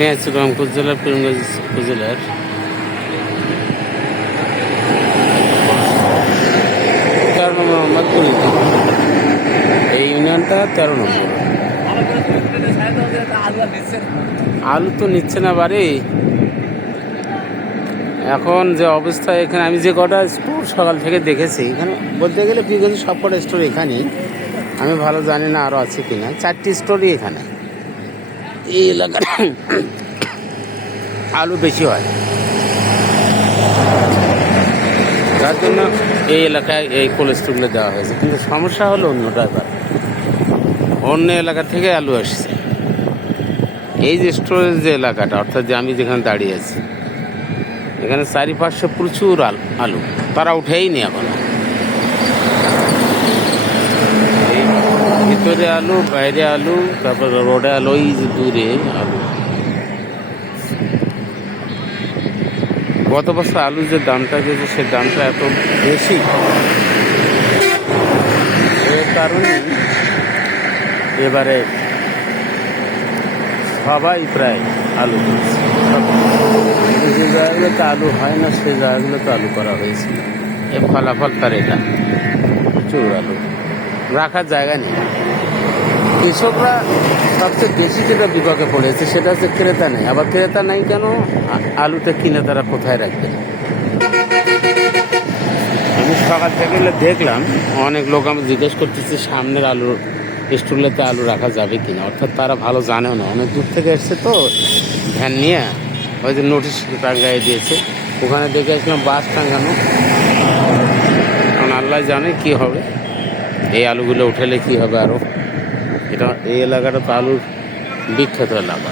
মেহেরপুর রংপুর জেলার পীরগঞ্জ উপজেলার মোহাম্মদ কুড়িতে এই ইউনিয়নটা 13 নম্বর। আলু তো নিচ্ছে না বাড়ি। এখন যে অবস্থা এখানে, আমি যে কটা স্টোর সকাল থেকে দেখেছি, এখানে বলতে গেলে পীরগঞ্জ সব কটা স্টোর এখানেই, আমি ভালো জানি না আরও আছে কিনা, 4টি স্টোরই এখানে। এই এলাকায় আলু বেশি হয়, যার জন্য এই এলাকায় এই কোল্ড স্টোরগুলো দেওয়া হয়েছে। কিন্তু সমস্যা হলো অন্যটা, এবার অন্য এলাকা থেকে আলু আসছে। এই যে স্টোরেজ যে এলাকাটা, অর্থাৎ যে আমি যেখানে দাঁড়িয়ে আছি, এখানে চারিপাশে প্রচুর আলু, তারা উঠেই নি এখনো। এই ভিতরে আলু, বাইরে আলু, তারপর রোডে আলু, এই যে দূরে আলু। গত বছর আলুর যে দামটা দিয়েছে, সে দামটা এত বেশি, এর কারণে এবারে সবাই প্রায় আলু কিনছে। যে জায়গাগুলোতে আলু হয় না, সেই জায়গাগুলোতে আলু করা হয়েছিল। এর ফলাফল তার এটা, প্রচুর আলু, রাখার জায়গা নেই। কৃষকরা সবচেয়ে বেশি যেটা বিপাকে পড়েছে সেটা হচ্ছে ক্রেতা নেই। আবার ক্রেতা নেই কেন? আলুটা কিনে তারা কোথায় রাখবে? আমি সকাল থেকে দেখলাম অনেক লোক, আমি জিজ্ঞেস করতেছি সামনের আলুর স্টুলেতে আলু রাখা যাবে কিনা, অর্থাৎ তারা ভালো জানেও না, অনেক দূর থেকে এসছে তো ভ্যান নিয়ে। ওই যে নোটিশ টাঙ্গাই দিয়েছে, ওখানে দেখে আসলাম বাস টাঙ্গানো। কারণ আল্লাহ জানে কি হবে, এই আলুগুলো উঠালে কি হবে আরও। এটা এই এলাকাটা তো আলুর বিখ্যাত এলাকা।